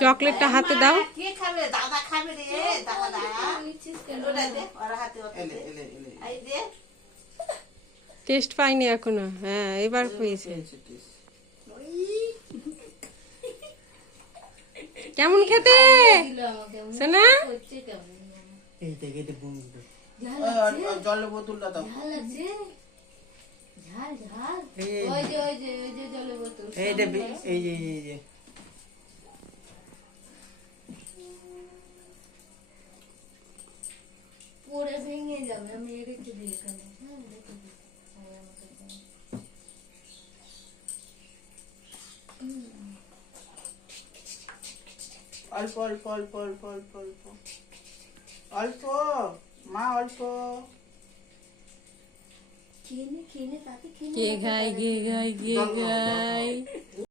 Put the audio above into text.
চকলেটটা হাতে দাও। কে খাবে? দাদা খাবে রে। দাদা ওটা দে, ওর হাতে ওটা দে। এই দে। টেস্ট পাইনি এখনো। হ্যাঁ এবার পেয়েছে। কেমন খেতে সোনা? এই থেকে জলের বোতলটা দাও। এই যে পরে ভেঙে যাবে, আমি রেখে দিই এখানে। অল্প অল্প অল্প অল্প অল্প অল্প অল্প মা অল্প। খেয়ে নে তাতে খেয়ে কে গায় গে গায় গে গায়।